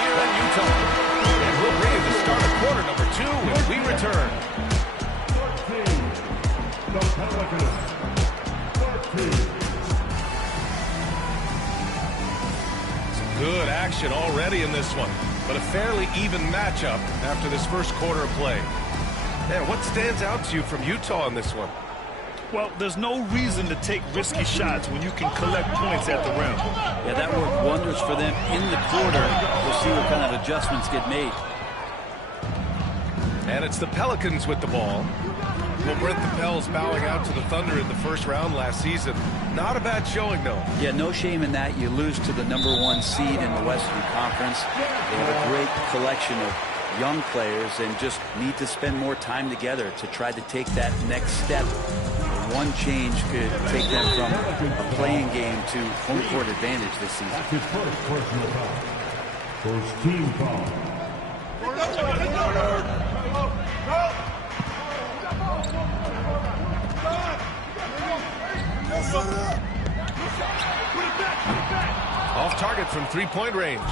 here in Utah. And we'll bring you the start of quarter number 2 when we return. 14, the Pelicans. 14. Some good action already in this one, but a fairly even matchup after this first quarter of play. Man, what stands out to you from Utah in this one? Well, there's no reason to take risky shots when you can collect points at the rim. Yeah, that worked wonders for them in the quarter. We'll see what kind of adjustments get made. And it's the Pelicans with the ball. Well, Brent, the Pels bowing out to the Thunder in the first round last season. Not a bad showing, though. Yeah, no shame in that. You lose to the #1 seed in the Western Conference. They have a great collection of young players and just need to spend more time together to try to take that next step. One change could take them from a playing game to home court advantage this season. His first personal foul. First team foul. Off target from three-point range.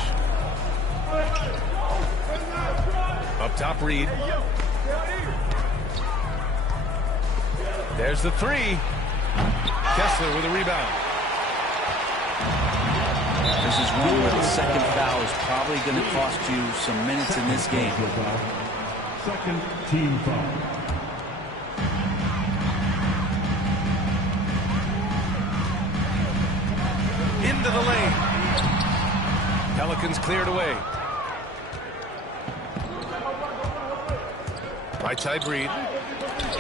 Up top, Reed. There's the three. Kessler with a rebound. This is one where the second foul is probably going to cost you some minutes in this game. Second team foul. Into the lane. Pelicans cleared away. Right side, Reed.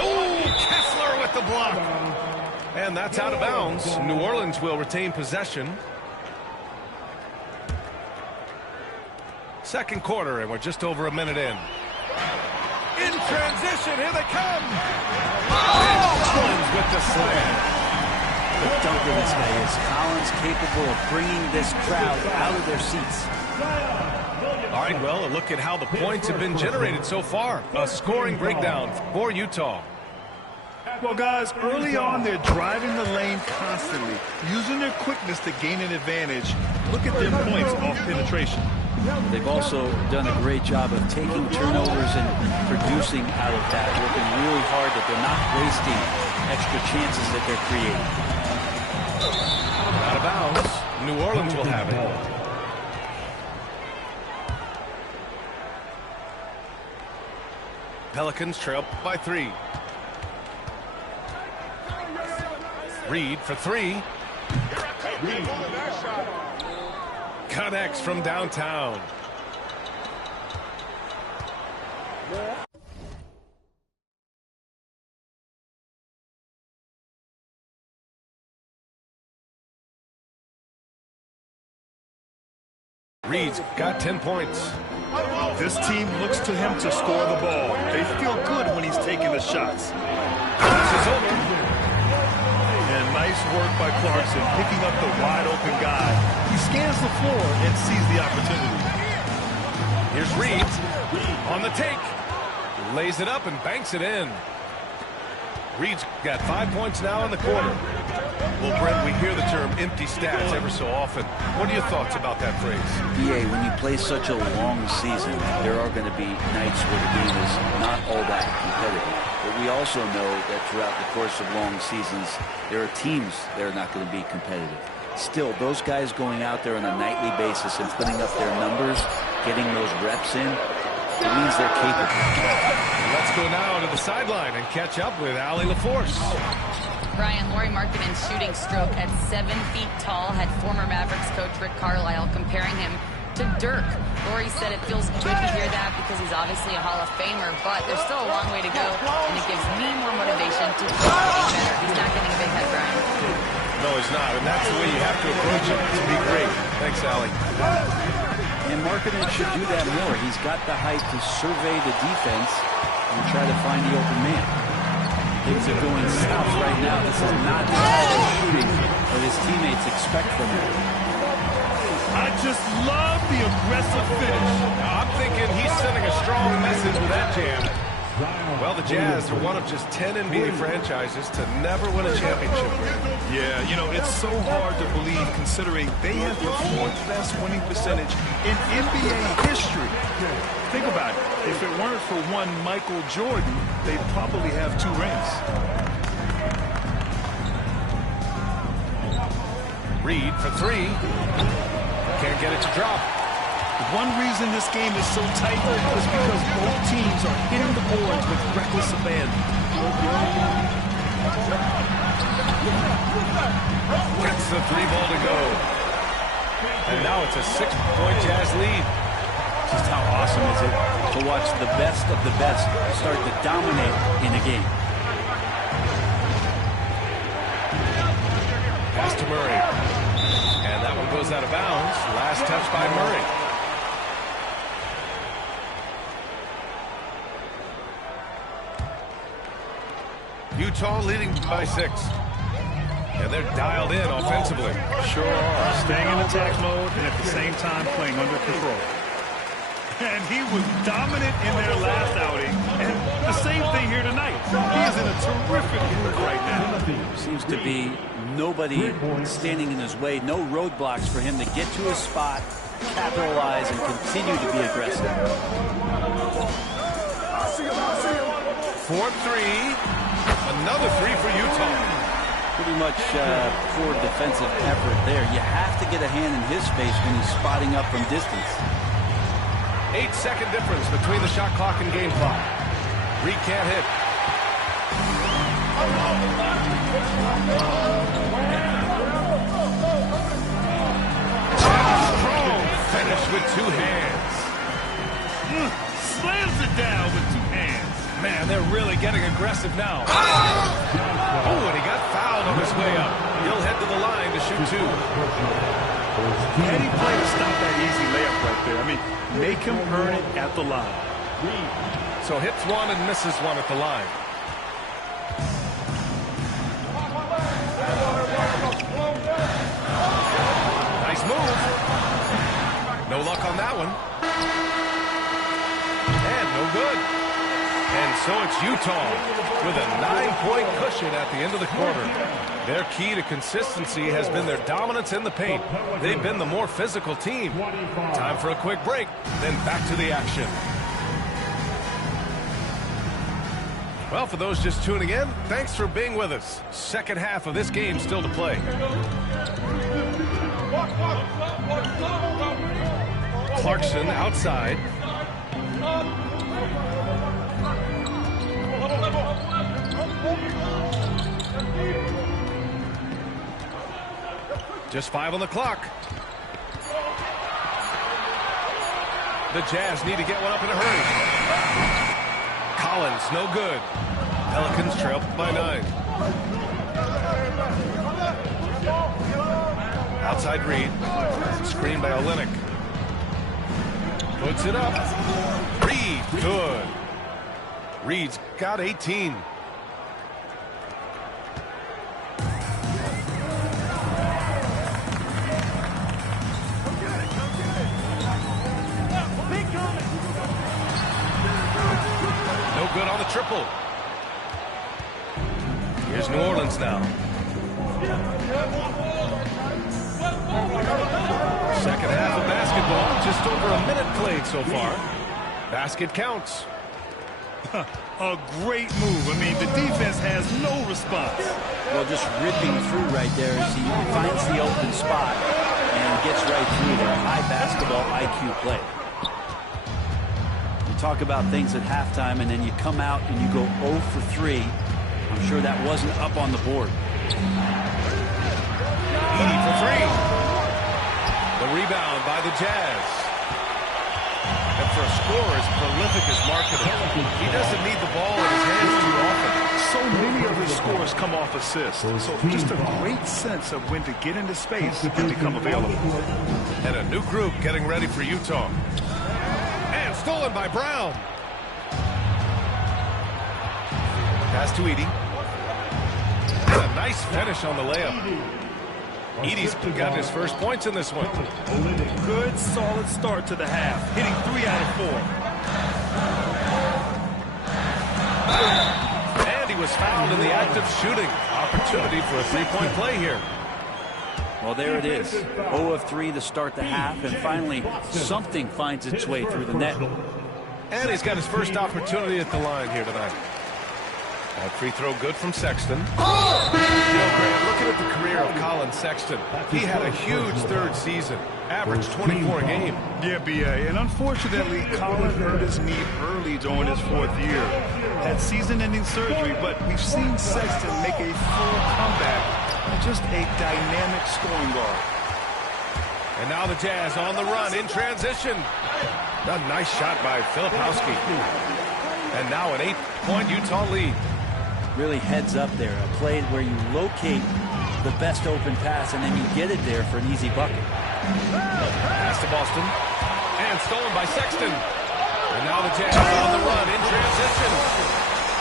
Oh, Kessler with the block. And that's out of bounds. New Orleans will retain possession. Second quarter, and we're just over a minute in. In transition, here they come. Collins with the slam. The dunker this guy is. Collins capable of bringing this crowd out of their seats. All right, well, a look at how the points have been generated so far. A scoring breakdown for Utah. Well, guys, early on, they're driving the lane constantly, using their quickness to gain an advantage. Look at their points off penetration. They've also done a great job of taking turnovers and producing out of that, working really hard that they're not wasting extra chances that they're creating. Out of bounds. New Orleans will have it. Pelicans trail by 3. Reed for 3. Connects from downtown. Reed's got 10 points. This team looks to him to score the ball. They feel good when he's taking the shots. This is over. And nice work by Clarkson, picking up the wide-open guy. He scans the floor and sees the opportunity. Here's Reed on the take. Lays it up and banks it in. Reed's got 5 points now in the quarter. Well, Brent, we hear the term empty stats ever so often. What are your thoughts about that phrase? BA, when you play such a long season, there are going to be nights where the game is not all that competitive. But we also know that throughout the course of long seasons, there are teams that are not going to be competitive. Still, those guys going out there on a nightly basis and putting up their numbers, getting those reps in, it means they're capable. Let's go now to the sideline and catch up with Allie LaForce. Brian, Lauri Markkanen's shooting stroke at 7 feet tall had former Mavericks coach Rick Carlisle comparing him to Dirk. Lauri said it feels good to hear that because he's obviously a Hall of Famer, but there's still a long way to go, and it gives me more motivation to keep getting better. He's not getting a big head, Brian. No, he's not, and that's the way you have to approach it to be great. Thanks, Allie. And Markkanen should do that more. He's got the height to survey the defense and try to find the open man. Things are going south right now. This is not the type of shooting that his teammates expect from him. I just love the aggressive finish. I'm thinking he's sending a strong message with that jam. Well, the Jazz are one of just 10 NBA franchises to never win a championship. Yeah, you know, it's so hard to believe considering they have the 4th best winning percentage in NBA history. Think about it. If it weren't for one Michael Jordan, they'd probably have 2 rings. Reed for 3. Can't get it to drop. One reason this game is so tight is because both teams are hitting the boards with reckless abandon. Gets the 3-ball to go. And now it's a 6-point Jazz lead. Just how awesome is it to watch the best of the best start to dominate in a game. Pass to Murray. And that one goes out of bounds. Last touch by Murray. Utah leading by 6. And they're dialed in offensively. Sure are. Staying in attack mode and at the same time playing under control. And he was dominant in their last outing. And the same thing here tonight. He is in a terrific mood right now. Seems to be nobody standing in his way. No roadblocks for him to get to his spot, capitalize, and continue to be aggressive. 4-3. Another 3 for Utah. Pretty much poor defensive effort there. You have to get a hand in his face when he's spotting up from distance. 8-second difference between the shot clock and game clock. Reed can't hit. Strong finish with 2 hands. Slams it down with 2 hands. Man, they're really getting aggressive now. Oh, and he got fouled on his way up. He'll head to the line to shoot 2. Heady play to stop that easy layup right there. I mean, make him earn it at the line. So hits 1 and misses 1 at the line. Nice move. No luck on that one. And no good. And so it's Utah with a 9-point cushion at the end of the quarter. Their key to consistency has been their dominance in the paint. They've been the more physical team. Time for a quick break, then back to the action. Well, for those just tuning in, thanks for being with us. Second half of this game still to play. Clarkson outside. Just 5 on the clock. The Jazz need to get one up in a hurry. Collins, no good. Pelicans trail by 9. Outside Reed. Screen by Olynyk. Puts it up. Reed, good. Reed's got 18. Good on the triple. Here's New Orleans now. Second half of basketball. Just over a minute played so far. Basket counts. A great move. I mean, the defense has no response. Well, just ripping through right there as he finds the open spot and gets right through there. High basketball IQ play. Talk about things at halftime, and then you come out and you go 0 for 3. I'm sure that wasn't up on the board. Edey for 3. The rebound by the Jazz. And for a scorer as prolific as Markkanen, he doesn't need the ball in his hands too often. So many of his scores come off assists. So just a great sense of when to get into space and become available. And a new group getting ready for Utah. And stolen by Brown. Pass to Edey. And a nice finish on the layup. Edey's got his first points in this one. Good, solid start to the half, hitting 3 out of 4. And he was fouled in the act of shooting. Opportunity for a three-point play here. Well, there it is. 0 of 3 to start the half, and finally something finds its way through the net. And he's got his first opportunity at the line here tonight. That free throw good from Sexton. Grant, looking at the career of Colin Sexton, he had a huge third season, averaged 24 a game. Yeah, B.A. And unfortunately, Colin hurt his knee early during his 4th year. Had season-ending surgery, but we've seen Sexton make a full comeback. Just a dynamic scoring guard. And now the Jazz on the run in transition. A nice shot by Filipowski. And now an 8-point Utah lead. Really heads up there. A play where you locate the best open pass and then you get it there for an easy bucket. Pass to Boston. And stolen by Sexton. And now the Jazz on the run in transition.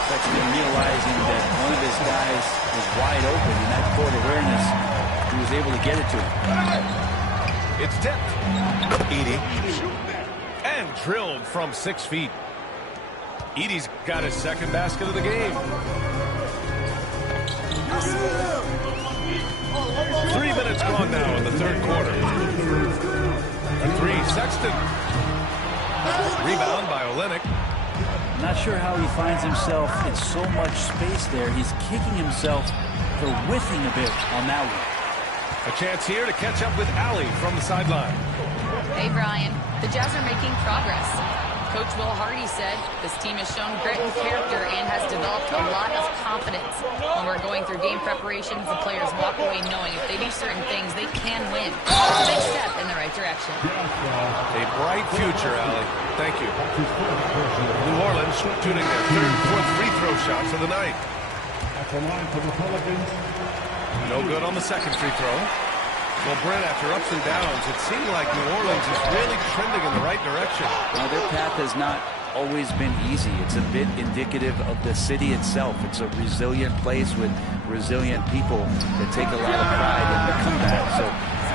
Sexton realizing that one of his guys was wide open in that court awareness. He was able to get it to him. It's tipped. Edey. And drilled from 6 feet. Edey's got his second basket of the game. 3 minutes gone now in the third quarter. For 3, Sexton. Rebound by Olynyk. I'm not sure how he finds himself in so much space there. He's kicking himself for whiffing a bit on that one. A chance here to catch up with Allie from the sideline. Hey, Brian. The Jazz are making progress. Coach Will Hardy said this team has shown grit and character and has developed a lot of confidence. When we're going through game preparations, the players walk away knowing if they do certain things, they can win. It's a big step in the right direction. A bright future, Allie. Thank you. New Orleans shooting their third and fourth free throw shots of the night. At the line for the Pelicans. No good on the second free throw. Well, Brent, after ups and downs, it seemed like New Orleans is really trending in the right direction. Now, their path has not always been easy. It's a bit indicative of the city itself. It's a resilient place with resilient people that take a lot of pride in their comeback. So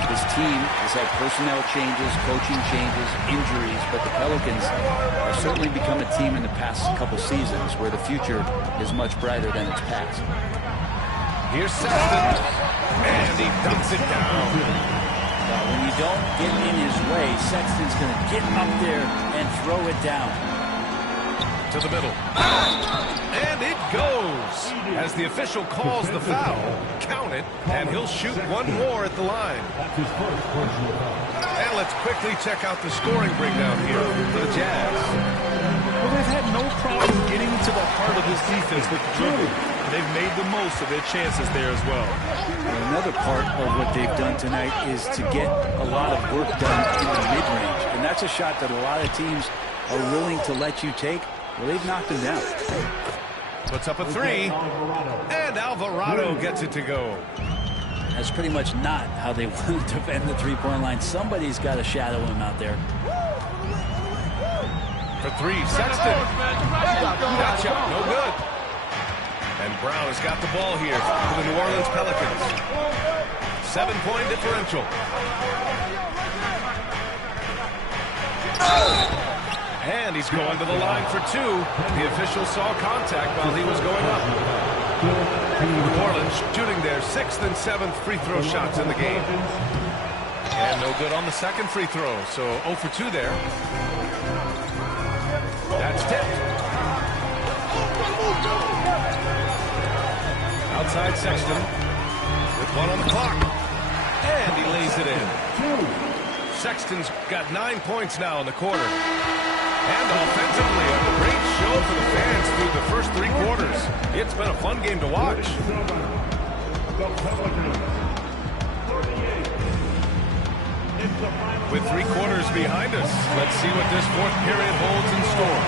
this team has had personnel changes, coaching changes, injuries, but the Pelicans have certainly become a team in the past couple seasons where the future is much brighter than its past. Here's Sexton, and he dunks it down. Well, when you don't get in his way, Sexton's going to get up there and throw it down. To the middle. And it goes. As the official calls the foul, count it, and he'll shoot one more at the line. That's his first personal foul. And let's quickly check out the scoring breakdown here for the Jazz. Well, they've had no problem getting into the heart of this defense with the dribble. They've made the most of their chances there as well. Another part of what they've done tonight is to get a lot of work done in the mid-range. And that's a shot that a lot of teams are willing to let you take. Well, they've knocked him down. Puts up a 3, and Alvarado gets it to go. That's pretty much not how they want to defend the three-point line. Somebody's got to shadow him out there. For 3, Sexton. That shot, no good. And Brown has got the ball here for the New Orleans Pelicans. 7-point differential. And he's going to the line for 2. The official saw contact while he was going up. New Orleans shooting their 6th and 7th free throw shots in the game. And no good on the second free throw, so 0 for 2 there. That's tipped. Outside Sexton with 1 on the clock. And he lays it in. Sexton's got 9 points now in the quarter. And offensively, a great show for the fans through the first 3 quarters. It's been a fun game to watch. With 3 quarters behind us, let's see what this 4th period holds in store.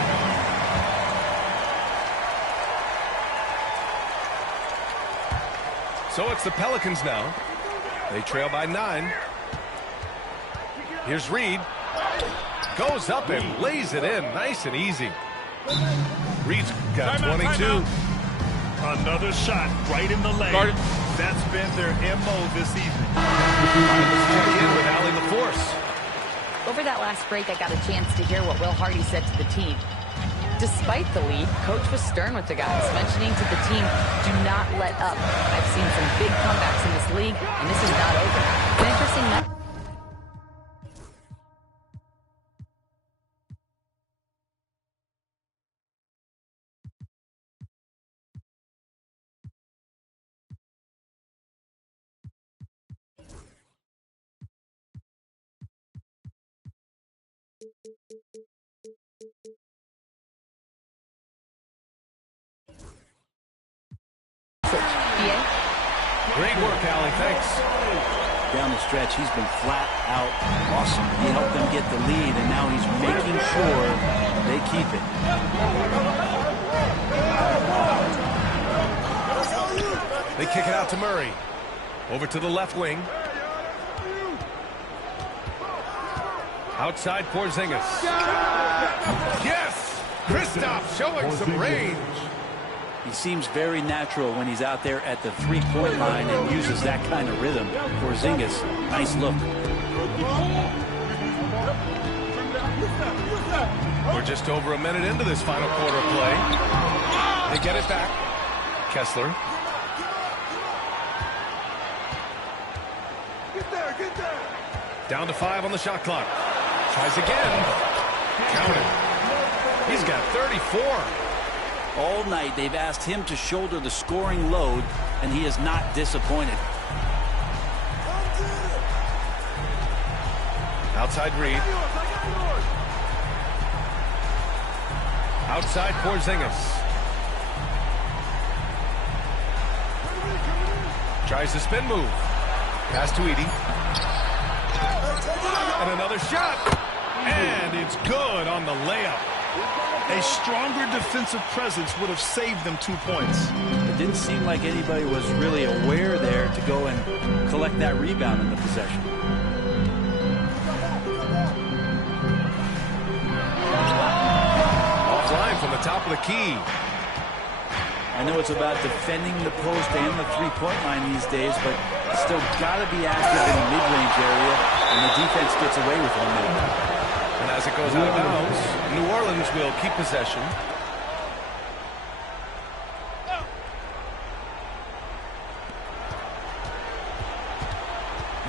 So it's the Pelicans now. They trail by 9. Here's Reed. Goes up and lays it in. Nice and easy. Reed's got 22. Another shot right in the lane. Guarded. That's been their MO this evening. Let's check in with Allie LaForce. Over that last break, I got a chance to hear what Will Hardy said to the team. Despite the lead, Coach was stern with the guys, mentioning to the team, do not let up. I've seen some big comebacks in this league, and this is not over. An interesting message. Great work, Allie. Thanks. Down the stretch, he's been flat out awesome. He helped them get the lead, and now he's making sure they keep it. They kick it out to Murray. Over to the left wing. Outside Porzingis. Yes! Kristaps showing some range. He seems very natural when he's out there at the three-point line and uses that kind of rhythm. Porzingis, nice look. We're just over a minute into this final quarter play. They get it back. Kessler. Get there. Down to 5 on the shot clock. Tries again. Count it. He's got 34. All night they've asked him to shoulder the scoring load, and he is not disappointed. Outside Reed. Outside Porzingis. Tries the spin move. Pass to Edey. And another shot. And it's good on the layup. A stronger defensive presence would have saved them 2 points. It didn't seem like anybody was really aware there to go and collect that rebound in the possession. Offline from the top of the key. I know it's about defending the post and the three-point line these days, but still got to be active in the mid-range area, and the defense gets away with one minute. And as it goes out of bounds, New Orleans will keep possession.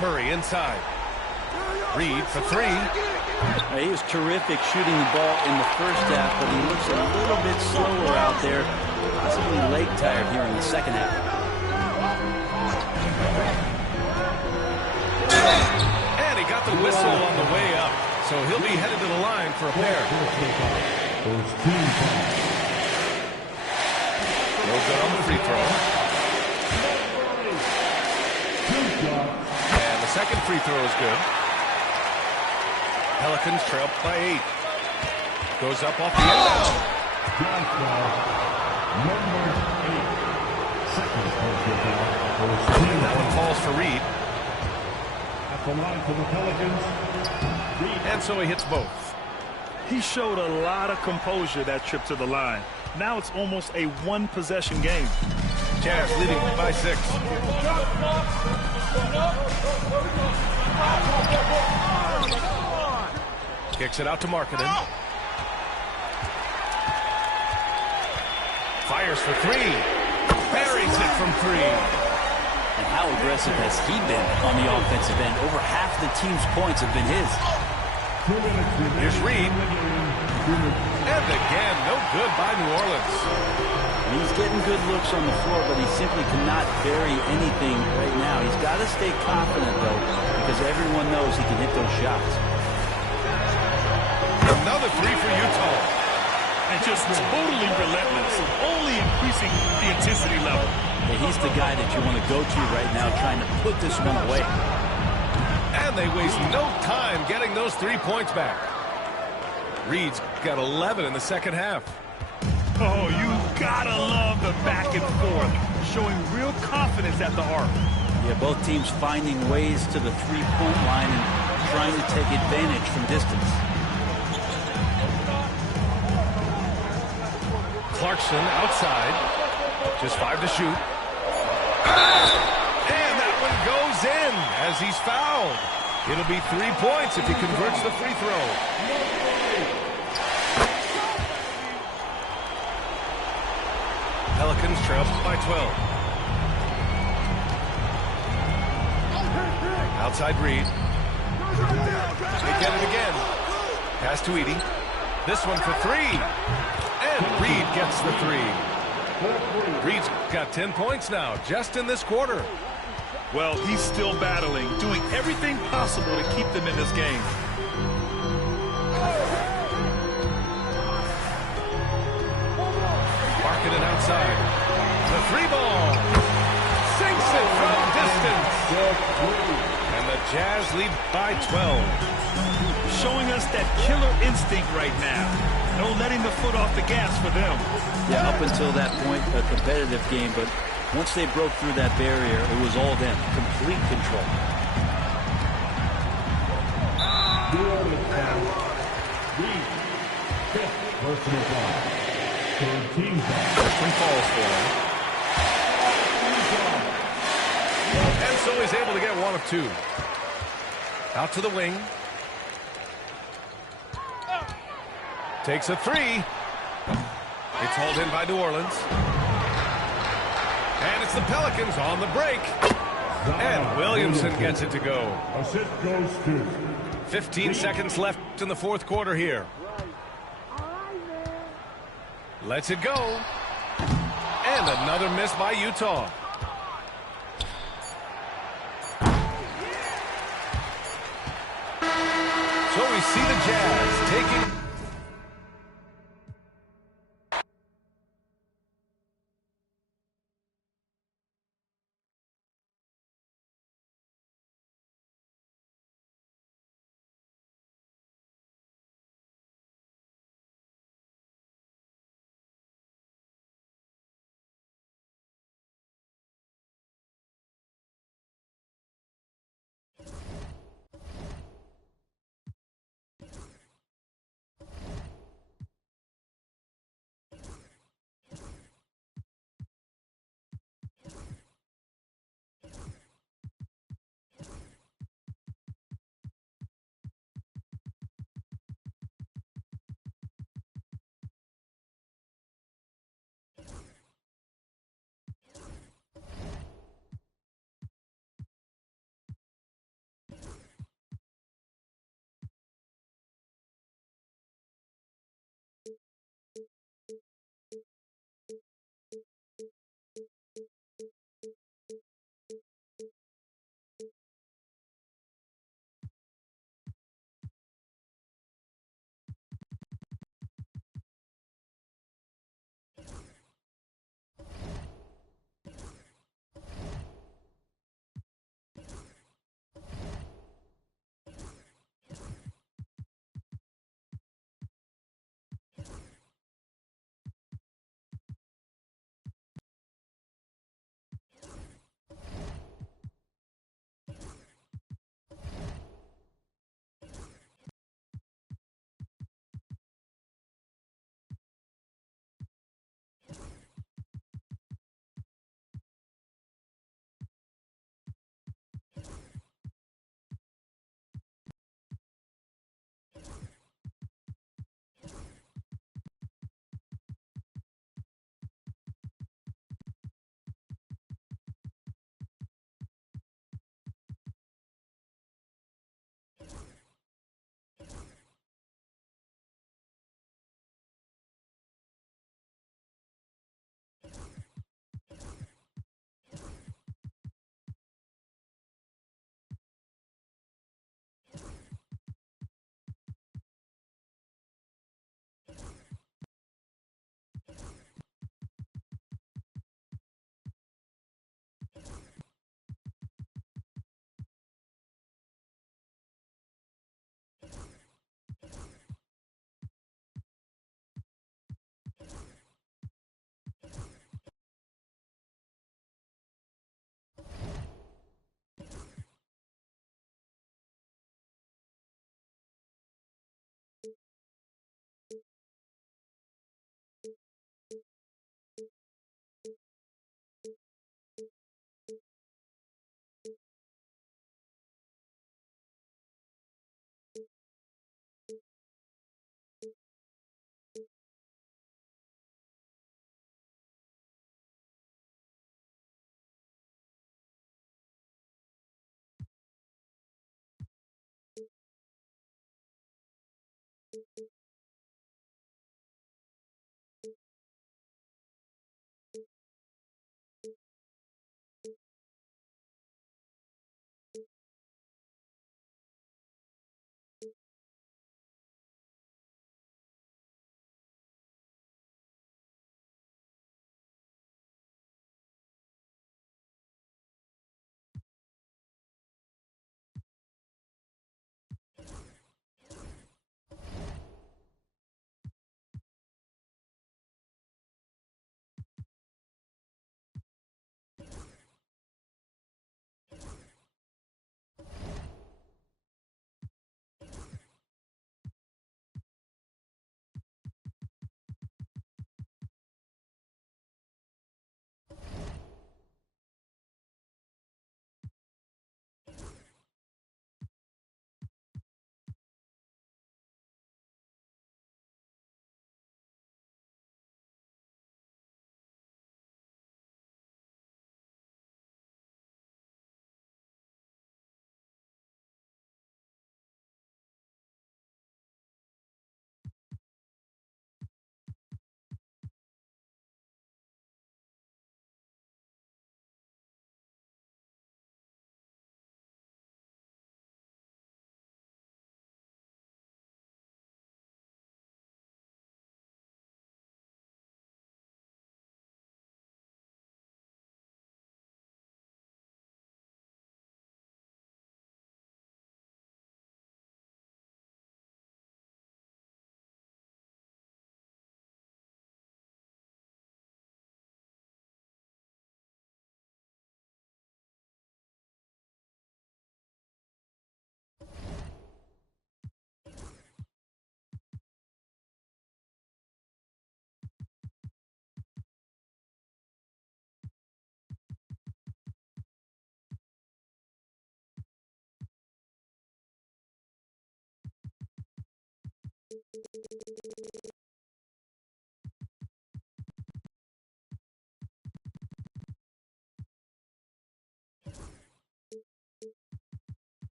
Murray inside. Reed for 3. He was terrific shooting the ball in the first half, but he looks a little bit slower out there, possibly leg tired here in the second half. And he got the whistle on the way up. So he'll be headed to the line for a pair. No good on the free throw. And the second free throw is good. Pelicans trail by 8. Goes up off the inbound. That one falls for Reed. At the line for the Pelicans. And so he hits both. He showed a lot of composure that trip to the line. Now it's almost a one-possession game. Jazz leading by 6. Kicks it out to Markkanen. Fires for 3. Buries it from 3. And how aggressive has he been on the offensive end? Over half the team's points have been his. Here's Reed. And again, no good by New Orleans. He's getting good looks on the floor, but he simply cannot bury anything right now. He's got to stay confident, though, because everyone knows he can hit those shots. Another 3 for Utah. And just totally relentless, only increasing the intensity level. Yeah, he's the guy that you want to go to right now, trying to put this one away. And they waste no time getting those 3 points back. Reed's got 11 in the second half. Oh, you gotta love the back and forth, showing real confidence at the arc. Yeah, both teams finding ways to the three-point line and trying to take advantage from distance. Clarkson outside. Just 5 to shoot. And that one goes in as he's fouled. It'll be 3 points if he converts the free throw. trail by 12. Outside Reed. They get it again. Pass to Edey. This one for three. And Reed gets the three. Reed's got 10 points now, just in this quarter. Well, he's still battling, doing everything possible to keep them in this game. Marking it outside. The three ball. Sinks it from distance. And the Jazz lead by 12. Showing us that killer instinct right now. No letting the foot off the gas for them. Yeah, up until that point, a competitive game, but once they broke through that barrier, it was all them. Complete control. Personal foul. Third team foul. First one falls for him. And so he's able to get one of two. Out to the wing. Takes a three. It's hauled in by New Orleans. And it's the Pelicans on the break. And Williamson gets it to go. Assist goes to 15 seconds left in the fourth quarter here. Lets it go. And another miss by Utah. So we see the Jazz taking...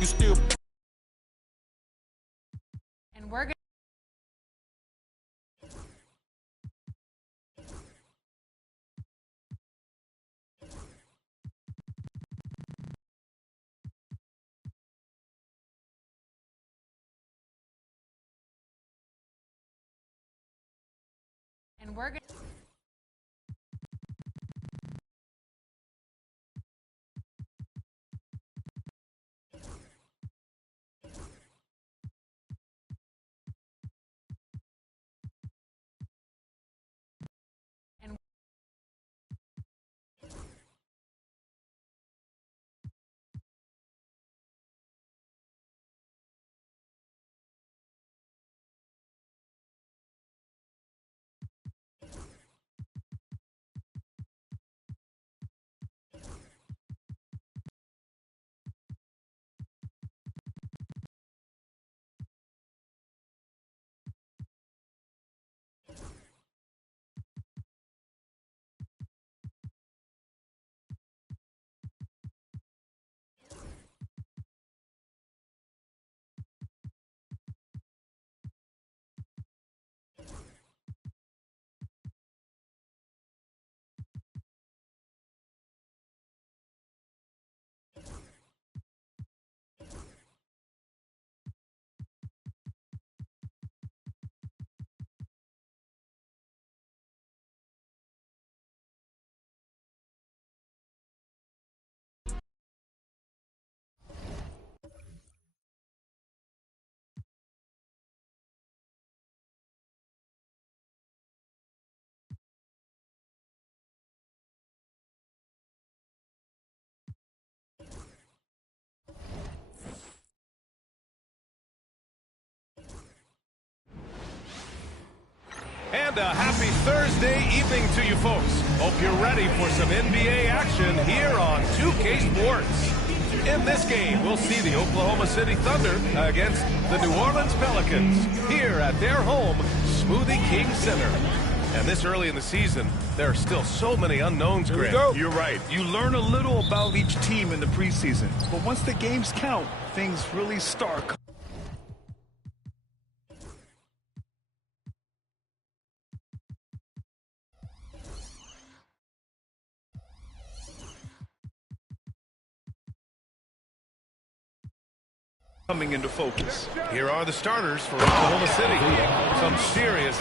You still. And we're going and we're going and And a happy Thursday evening to you folks. Hope you're ready for some NBA action here on 2K Sports. In this game, we'll see the Oklahoma City Thunder against the New Orleans Pelicans here at their home, Smoothie King Center. And this early in the season, there are still so many unknowns, Greg. You're right. You learn a little about each team in the preseason. But once the games count, things really start. coming into focus. Here are the starters for Oklahoma City. Some serious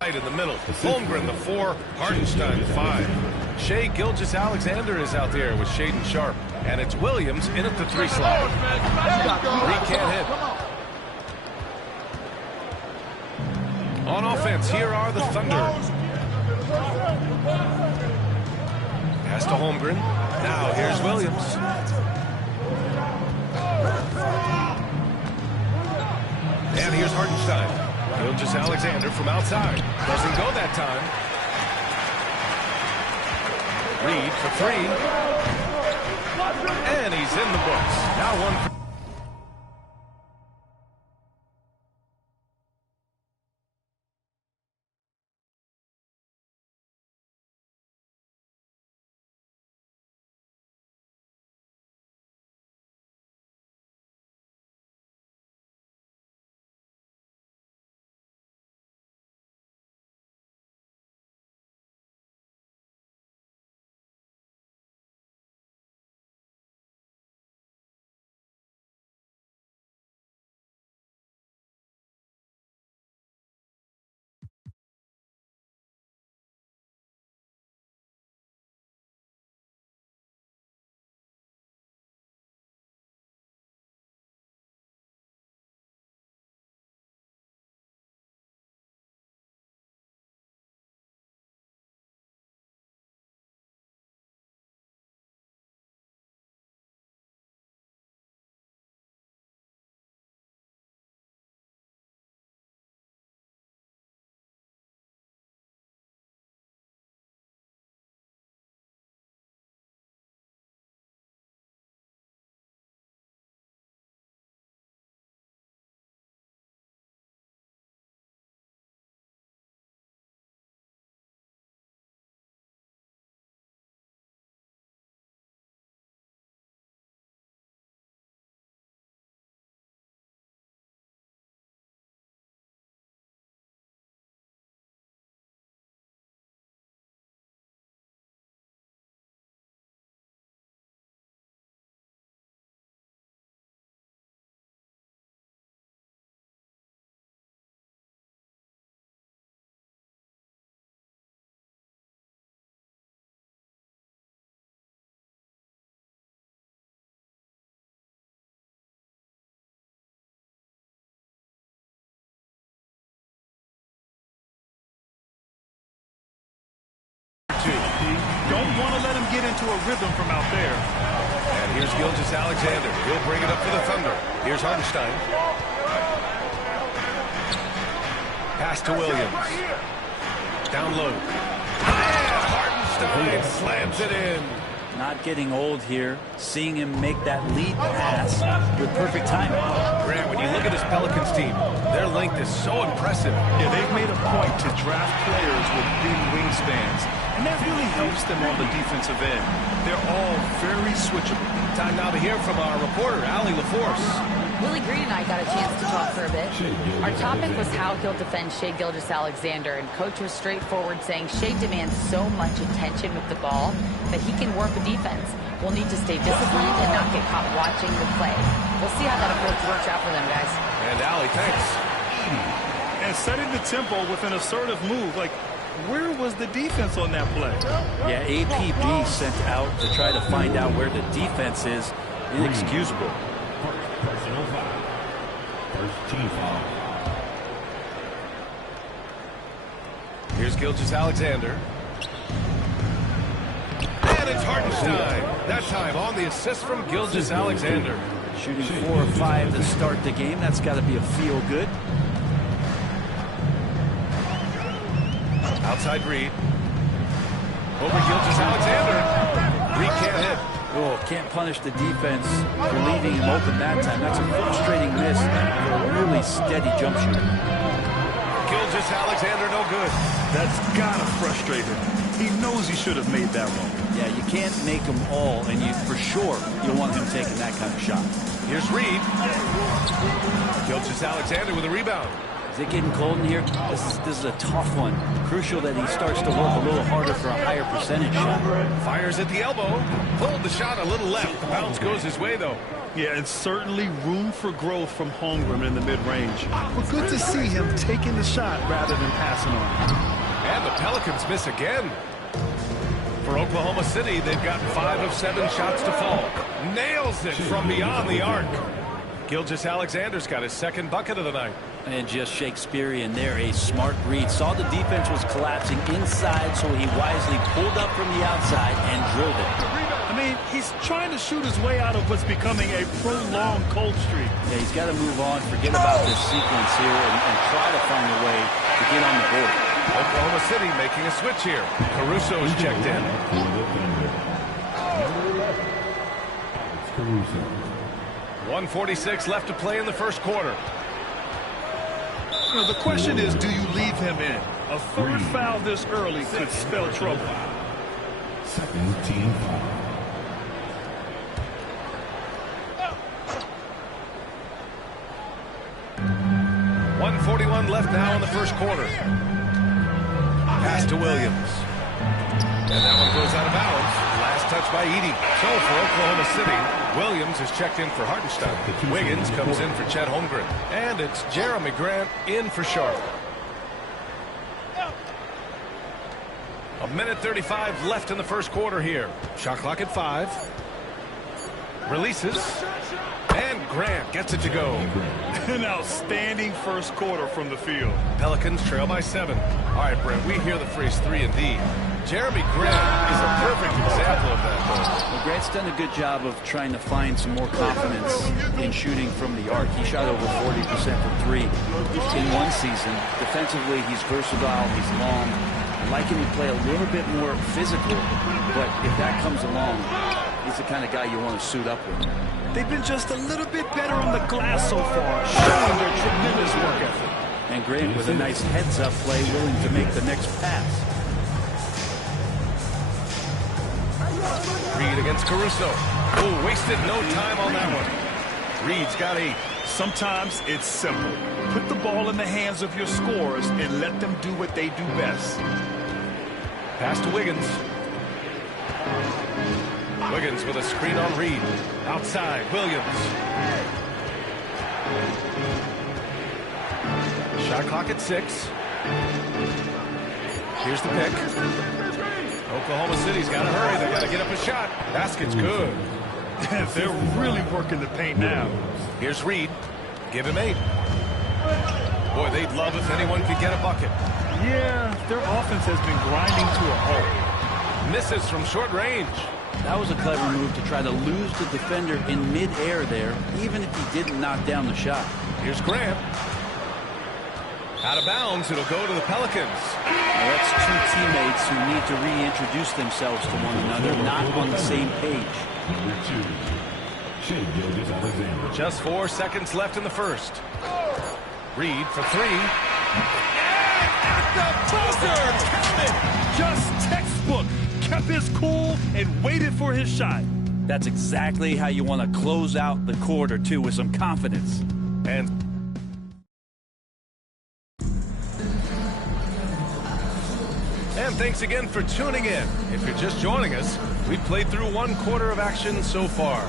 height in the middle. Holmgren, the 4. Hartenstein, 5. Shai Gilgeous-Alexander is out there with Shaedon Sharpe. And it's Williams in at the 3 slot. Reed can't hit. On offense, here are the Thunder. Pass to Holmgren. Now here's Williams. And here's Hartenstein. Gilgeous-Alexander from outside. Doesn't go that time. Reed for 3. And he's in the books. Now 1 for Don't want to let him get into a rhythm from out there. And here's Gilgeous-Alexander. He'll bring it up for the Thunder. Here's Hartenstein. Pass to Williams. Down low. And Hartenstein slams it in. Not getting old here. Seeing him make that lead pass with perfect timing. Grant, when you look at this Pelicans team, their length is so impressive. Yeah, they've made a point to draft players with big wingspans, and that really helps them on the defensive end. They're all very switchable. Time now to hear from our reporter, Allie LaForce. Willie Green and I got a chance to talk for a bit. Our topic was how he'll defend Shai Gilgeous-Alexander, and Coach was straightforward, saying Shai demands so much attention with the ball that he can work a defense. We'll need to stay disciplined and not get caught watching the play. We'll see how that approach works out for them, guys. And Allie, thanks. And setting the tempo with an assertive move, like, where was the defense on that play? Yeah, APB sent out to try to find out where the defense is. Inexcusable. Personal foul. First team foul. Here's Gilgeous-Alexander. And it's Hartenstein. That time on the assist from Gilgeous-Alexander. Shooting 4 or 5 to start the game. That's got to be a feel good. Outside Reed. Over Gilgeous-Alexander. Reed can't hit. Oh, can't punish the defense for leaving him open that time. That's a frustrating miss for a really steady jump shooter. Gilgeous-Alexander no good. That's gotta frustrate him. He knows he should have made that one. Yeah, you can't make them all, and you for sure you want him taking that kind of shot. Here's Reed. Gilgeous-Alexander with a rebound. Is it getting cold in here? This is a tough one. Crucial that he starts to work a little harder for a higher percentage shot. Fires at the elbow. Pulled the shot a little left. The bounce goes his way, though. Yeah, it's certainly room for growth from Holmgren in the mid-range. But good to see him taking the shot rather than passing on. And the Pelicans miss again. For Oklahoma City, they've got 5 of 7 shots to fall. Nails it from beyond the arc. Gilgeous-Alexander's got his second bucket of the night. And just Shakespearean there, a smart read. Saw the defense was collapsing inside, so he wisely pulled up from the outside and drilled it. I mean, he's trying to shoot his way out of what's becoming a prolonged cold streak. Yeah, he's got to move on, forget about this sequence here, and try to find a way to get on the board. Oklahoma City making a switch here. Caruso's checked in. Caruso. 1:46 left to play in the first quarter. You know, the question is, do you leave him in? A third foul this early could spell trouble. Second team foul. .141 left now in the first quarter. Pass to Williams. And that one goes out of bounds. Last touch by Edey. So for Oklahoma City, Williams is checked in for Hartenstein. Wiggins comes in for Chet Holmgren. And it's Jeremy Grant in for Sharp. 1:35 left in the first quarter here. Shot clock at 5. Releases. And Grant gets it to go. An outstanding first quarter from the field. Pelicans trail by 7. All right, Brent, we hear the phrase 3 and D. Jeremy Grant is a perfect example of that, though. Well, Grant's done a good job of trying to find some more confidence in shooting from the arc. He shot over 40% from 3 in one season. Defensively, he's versatile, he's long. I like him to play a little bit more physical, but if that comes along, he's the kind of guy you want to suit up with. They've been just a little bit better on the glass so far, showing their tremendous work ethic. And Grant with a nice heads-up play, willing to make the next pass. Reed against Caruso. Oh, wasted no time on that one. Reed's got 8. Sometimes it's simple. Put the ball in the hands of your scorers and let them do what they do best. Pass to Wiggins. Wiggins with a screen on Reed. Outside, Williams. Shot clock at 6. Here's the pick. Oklahoma City's got to hurry. They got to get up a shot. Basket's good. They're really working the paint now. Here's Reed. Give him 8. Boy, they'd love if anyone could get a bucket. Yeah, their offense has been grinding to a halt. Misses from short range. That was a clever move to try to lose the defender in midair there, even if he didn't knock down the shot. Here's Grant. Out of bounds, it'll go to the Pelicans. Now that's two teammates who need to reintroduce themselves to one another, not on the same page. Number 2, Shai Gilgeous-Alexander. Just 4 seconds left in the first. Reed for 3. And at the buzzer, count it! Just textbook. Kept his cool and waited for his shot. That's exactly how you want to close out the quarter, too, with some confidence. And thanks again for tuning in. If you're just joining us, we've played through 1 quarter of action so far.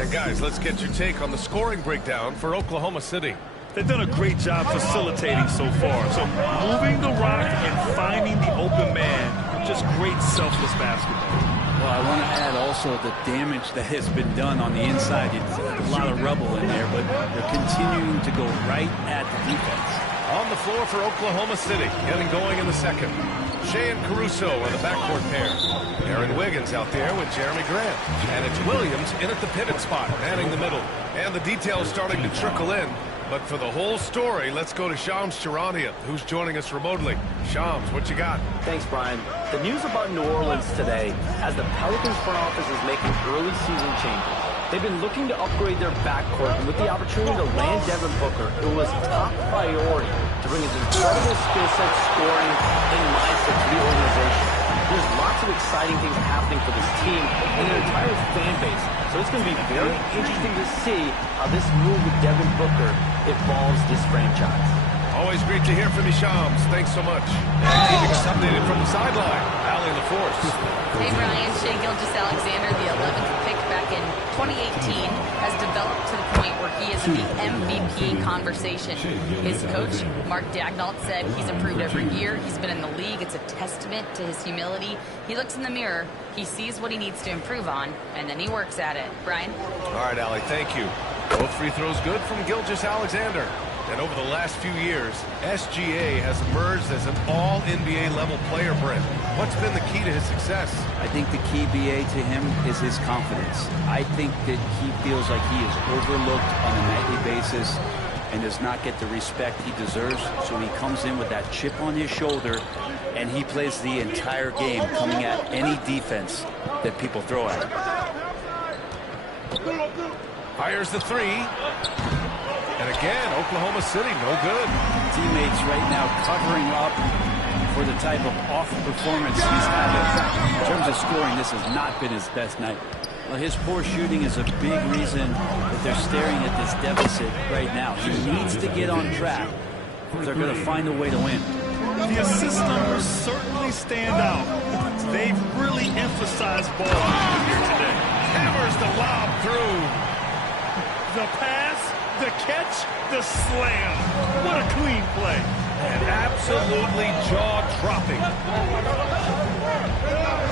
And guys, let's get your take on the scoring breakdown for Oklahoma City. They've done a great job facilitating so far. So moving the rock and finding the open man, just great selfless basketball. Well, I want to add also the damage that has been done on the inside. It's a lot of rubble in there, but they're continuing to go right at the defense. On the floor for Oklahoma City, getting going in the second. Shai and Caruso are the backcourt pair. Aaron Wiggins out there with Jeremy Grant. And it's Williams in at the pivot spot, manning the middle. And the details starting to trickle in. But for the whole story, let's go to Shams Charania, who's joining us remotely. Shams, what you got? Thanks, Brian. The news about New Orleans today, as the Pelicans front office is making early season changes. They've been looking to upgrade their backcourt, and with the opportunity to land Devin Booker, it was top priority to bring his incredible skill set, scoring, and mindset to the organization. There's lots of exciting things happening for this team and their entire fan base. So it's going to be very interesting to see how this move with Devin Booker evolves this franchise. Always great to hear from you, Shams. Thanks so much. And keeping us updated from the sideline, Allie LaForce. Hey, Brian. Shai Gilgeous-Alexander, the 11th pick back in 2018, has developed to the point where he is in the MVP conversation. His coach, Mark Daigneault, said he's improved every year. He's been in the league. It's a testament to his humility. He looks in the mirror, he sees what he needs to improve on, and then he works at it. Brian? All right, Allie, thank you. Both free throws good from Gilgeous-Alexander. And over the last few years, SGA has emerged as an all-NBA level player, Brent. What's been the key to his success? I think the key, BA, to him is his confidence. I think that he feels like he is overlooked on a nightly basis and does not get the respect he deserves. So he comes in with that chip on his shoulder, and he plays the entire game coming at any defense that people throw at him. Fires the three. And again, Oklahoma City, no good. Teammates right now covering up for the type of off performance he's having. In terms of scoring, this has not been his best night. Well, his poor shooting is a big reason that they're staring at this deficit right now. He needs to get on track if they're going to find a way to win. The assist numbers certainly stand out. They've really emphasized ball movement here today. Hammers the lob through. The pass, the catch, the slam. What a clean play. And absolutely jaw-dropping.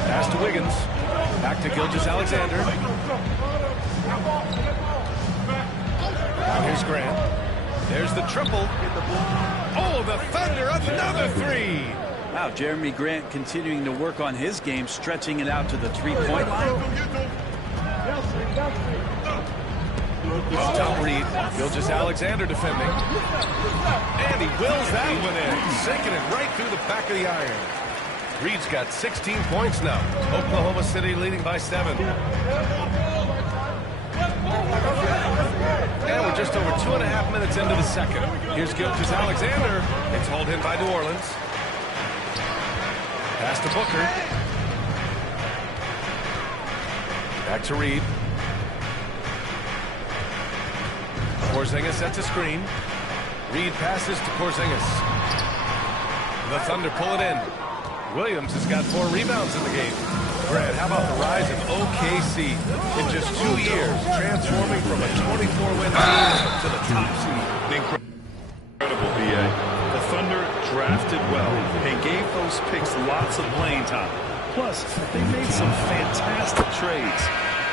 Pass to Wiggins. Back to Gilgeous-Alexander. Now here's Grant. There's the triple. Oh, the Thunder, another three. Wow, Jeremy Grant continuing to work on his game, stretching it out to the three-point line. Top Reed, Gilgeous-Alexander defending. And he wills that one in, sinking it right through the back of the iron. Reed's got 16 points now. Oklahoma City leading by 7. And we're just over 2.5 minutes into the second. Here's Gilgeous-Alexander. It's hauled in by New Orleans. Pass to Booker. Back to Reed. Porzingis sets a screen. Reed passes to Porzingis. The Thunder pull it in. Williams has got 4 rebounds in the game. Brad, how about the rise of OKC? In just 2 years, transforming from a 24-win team to the top seed. Incredible, BA. The Thunder drafted well and gave those picks lots of playing time. Plus, they made some fantastic trades.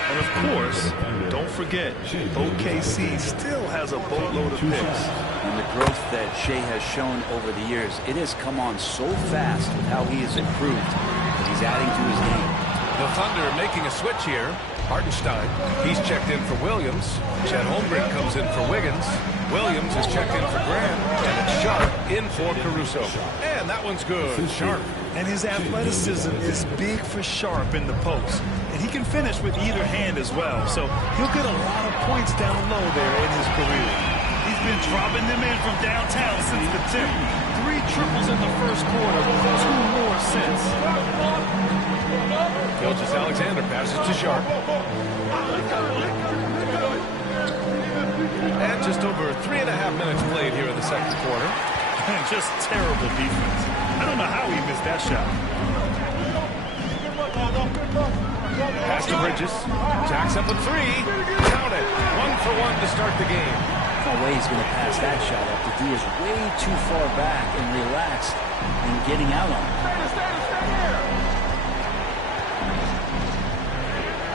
And of course, don't forget, OKC still has a boatload of picks. And the growth that Shai has shown over the years, it has come on so fast with how he has improved that he's adding to his game. The Thunder making a switch here. Hartenstein, he's checked in for Williams. Chet Holmgren comes in for Wiggins. Williams is checked in for Grant. And it's Sharp in for Caruso. And that one's good. Sharp. And his athleticism is big for Sharp in the post. And he can finish with either hand as well. So he'll get a lot of points down low there in his career. He's been dropping them in from downtown since the tip. 3 triples in the first quarter, 2 more since. Gilgeous-Alexander passes to Sharp. And just over 3.5 minutes played here in the second quarter. And just terrible defense. I don't know how he missed that shot. Pass to Bridges. Jacks up a 3. Count it. 1 for 1 to start the game. No way he's going to pass that shot up. The D is way too far back and relaxed and getting out on it.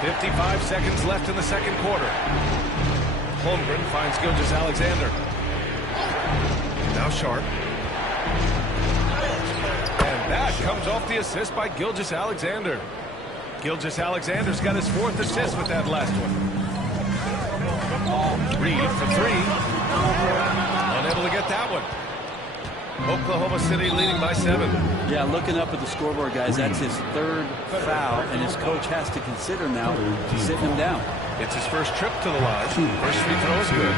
55 seconds left in the second quarter. Holmgren finds Gilgeous-Alexander. Now Sharp. And that comes off the assist by Gilgeous-Alexander. Gilgeous-Alexander's got his 4th assist with that last one. Reed for 3. Unable to get that one. Oklahoma City leading by 7. Yeah, looking up at the scoreboard, guys, that's his 3rd foul, and his coach has to consider now sitting him down. It's his first trip to the line. First free throw is good.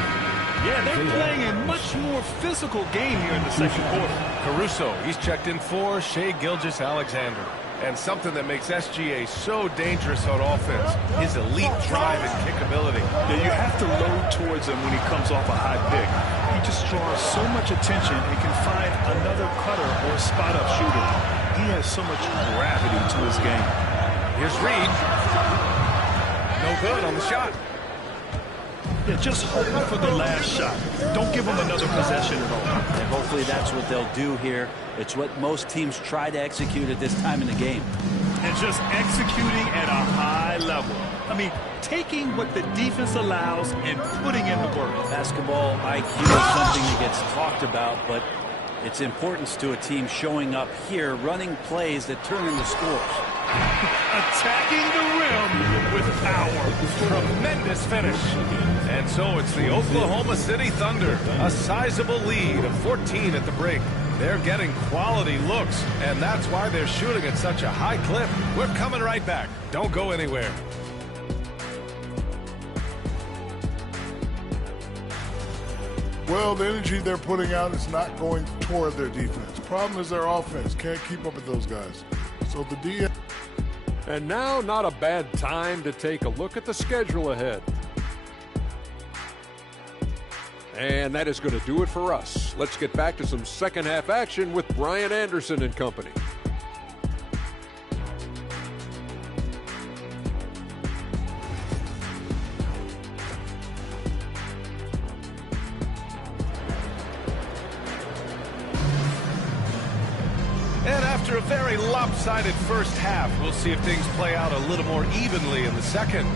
Yeah, they're playing a much more physical game here in the second quarter. Caruso, he's checked in for Shai Gilgeous-Alexander. And something that makes SGA so dangerous on offense is elite drive and kick ability. Yeah, you have to load towards him when he comes off a high pick. He just draws so much attention and can find another cutter or spot-up shooter. He has so much gravity to his game. Here's Reed. No good on the shot. Yeah, just hope for the last shot. Don't give him another possession at all. And hopefully that's what they'll do here. It's what most teams try to execute at this time in the game. And just executing at a high level. I mean, taking what the defense allows and putting in the work. Basketball IQ is something that gets talked about, but its importance to a team showing up here, running plays that turn into scores. Attacking the rim with power. Tremendous finish. And so it's the Oklahoma City Thunder. A sizable lead of 14 at the break. They're getting quality looks, and that's why they're shooting at such a high clip. We're coming right back. Don't go anywhere. Well, the energy they're putting out is not going toward their defense. Problem is their offense can't keep up with those guys. So the D. And now, not a bad time to take a look at the schedule ahead. And that is going to do it for us. Let's get back to some second half action with Brian Anderson and company. And after a very lopsided first half, we'll see if things play out a little more evenly in the second.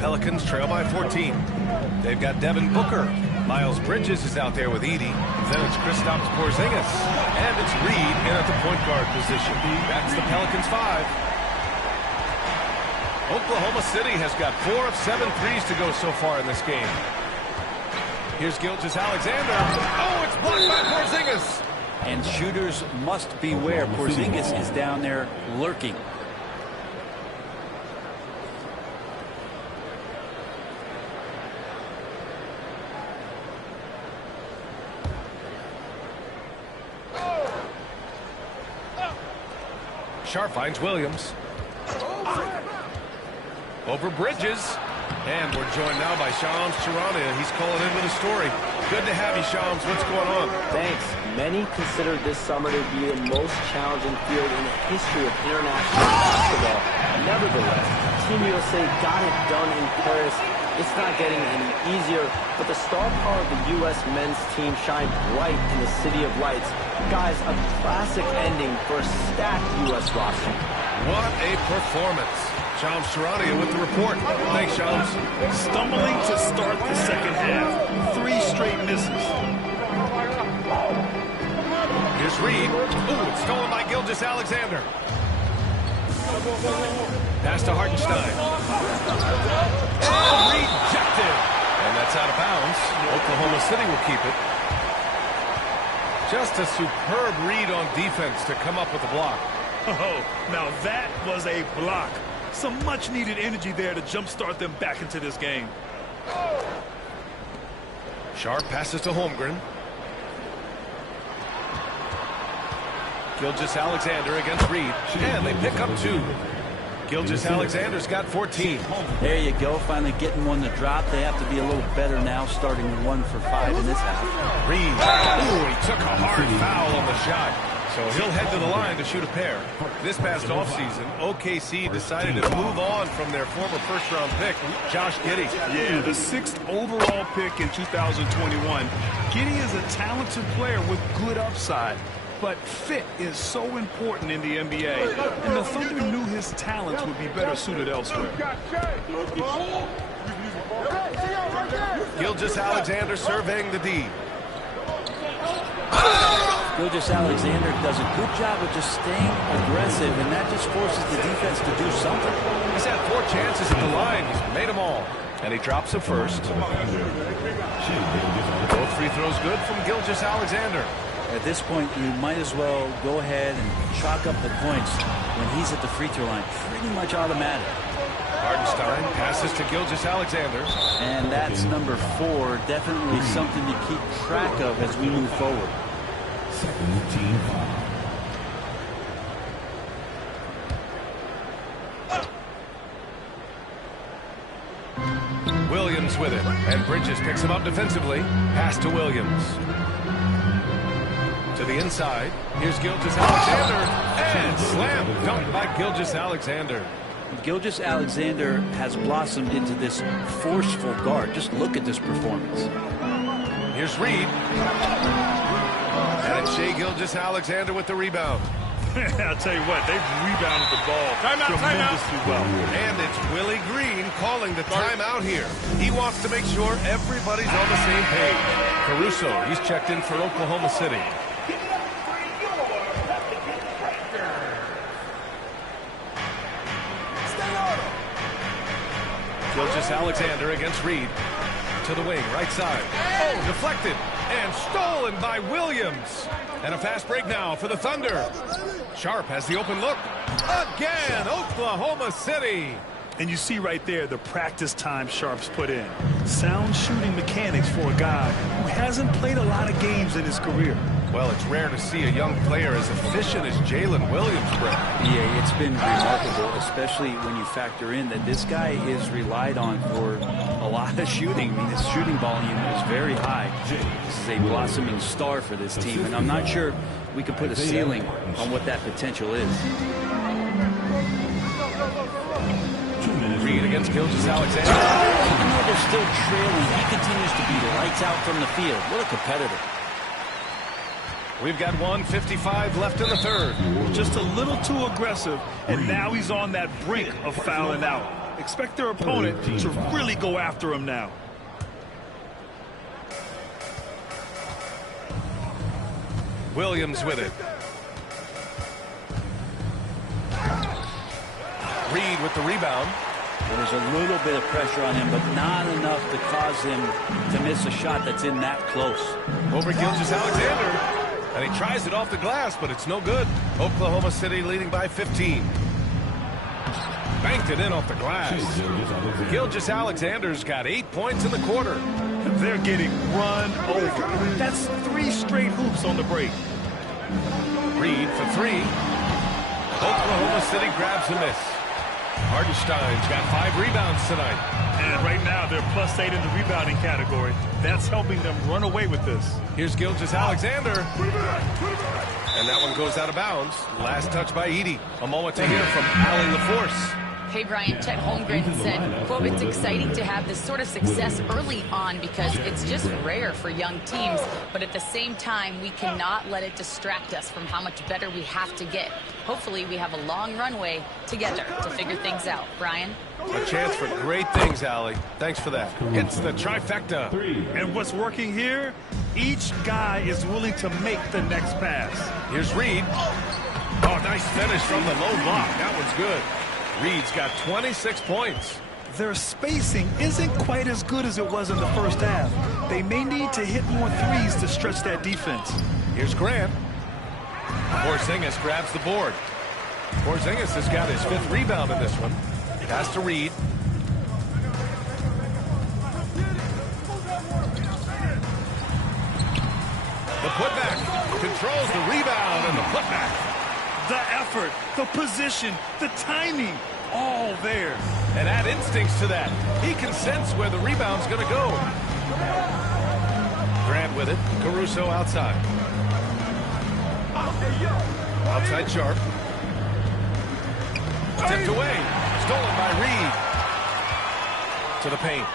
Pelicans trail by 14. They've got Devin Booker. Miles Bridges is out there with Edey. Then it's Kristaps Porzingis. And it's Reed in at the point guard position. That's the Pelicans 5. Oklahoma City has got 4 of 7 threes to go so far in this game. Here's Gilgeous-Alexander. Oh, it's blocked by Porzingis. And shooters must beware. Porzingis is down there lurking. Sharp finds Williams. Over Bridges. And we're joined now by Shams Charania. He's calling in with a story. Good to have you, Shams. What's going on? Thanks. Many consider this summer to be the most challenging field in the history of international basketball. Nevertheless, Team USA got it done in Paris. It's not getting any easier, but the star power of the U.S. men's team shined bright in the City of Lights. Guys, a classic ending for a stacked U.S. roster. What a performance. Shams Charania with the report. Thanks, Shams. Stumbling to start the second half. 3 straight misses. Here's Reed. Ooh, it's stolen by Gilgeous-Alexander. Pass to Hartenstein. Oh, rejected. And that's out of bounds. Oklahoma City will keep it. Just a superb read on defense to come up with a block. Oh, now that was a block. Some much-needed energy there to jumpstart them back into this game. Sharp passes to Holmgren. Gilgeous-Alexander against Reed. And they pick up 2. Gilgeous-Alexander's got 14. There you go. Finally getting one to drop. They have to be a little better now, starting 1 for 5 in this half. Reed. Ooh, he took a hard foul on the shot. So he'll head to the line to shoot a pair. This past offseason, OKC decided to move on from their former first-round pick, Josh Giddey. Yeah, the 6th overall pick in 2021. Giddey is a talented player with good upside. But fit is so important in the NBA, and the Thunder knew his talents would be better suited elsewhere. Gilgeous-Alexander surveying the D. Gilgeous-Alexander does a good job of just staying aggressive, and that just forces the defense to do something. He's had 4 chances at the line. He's made them all. And he drops it first. Both free throws good from Gilgeous-Alexander. At this point, you might as well go ahead and chalk up the points when he's at the free throw line. Pretty much automatic. Hartenstein passes to Gilgeous-Alexander. And that's number 4. Definitely something to keep track of as we move forward. Williams with it. And Bridges picks him up defensively. Pass to Williams. To the inside. Here's Gilgeous-Alexander. And slam dunk by Gilgeous-Alexander. Gilgeous-Alexander has blossomed into this forceful guard. Just look at this performance. Here's Reed. And it's Shai Gilgeous-Alexander with the rebound. I'll tell you what, they've rebounded the ball tremendously well. And it's Willie Green calling the timeout here. He wants to make sure everybody's on the same page. Caruso, he's checked in for Oklahoma City. Gilgeous-Alexander against Reed. To the wing, right side. Oh, deflected. And stolen by Williams. And a fast break now for the Thunder. Sharp has the open look. Again, Oklahoma City. And you see right there the practice time Sharp's put in. Sound shooting mechanics for a guy who hasn't played a lot of games in his career. Well, it's rare to see a young player as efficient as Jalen Williams, Brett. Yeah, it's been remarkable, especially when you factor in that this guy is relied on for a lot of shooting. I mean, his shooting volume is very high. This is a blossoming star for this team, and I'm not sure we can put a ceiling on what that potential is. Reed against Gilgeous-Alexander. Even though they're still trailing, he continues to be lights out from the field. What a competitor. We've got 1:55 left in the third. Just a little too aggressive, and now he's on that brink of fouling out. Expect their opponent to really go after him now. Williams with it. Reed with the rebound. There's a little bit of pressure on him, but not enough to cause him to miss a shot that's in that close. Over Gilgeous-Alexander. And he tries it off the glass, but it's no good. Oklahoma City leading by 15. Banked it in off the glass. Gilgeous-Alexander's got 8 points in the quarter. They're getting run over. That's 3 straight hoops on the break. Reed for 3. Oklahoma City grabs a miss. Hartenstein's got 5 rebounds tonight. And right now, they're +8 in the rebounding category. That's helping them run away with this. Here's Gilgeous-Alexander. And that one goes out of bounds. Last touch by Edey. A moment to hear from Allie LaForce. Hey, Brian, Chet Holmgren said, quote, "It's exciting to have this sort of success early on because it's just rare for young teams. But at the same time, we cannot let it distract us from how much better we have to get. Hopefully, we have a long runway together to figure things out." Brian? A chance for great things, Allie. Thanks for that. It's the trifecta. And what's working here? Each guy is willing to make the next pass. Here's Reed. Oh, nice finish from the low block. That one's good. Reed's got 26 points. Their spacing isn't quite as good as it was in the first half. They may need to hit more threes to stretch that defense. Here's Grant. Porzingis grabs the board. Porzingis has got his 5th rebound in this one. Pass to Reed. The putback. Controls the rebound and the putback. The effort, the position, the timing, all there. And add instincts to that. He can sense where the rebound's going to go. Grant with it. Caruso outside. Outside Sharp. Tipped away. Stolen by Reed. To the paint.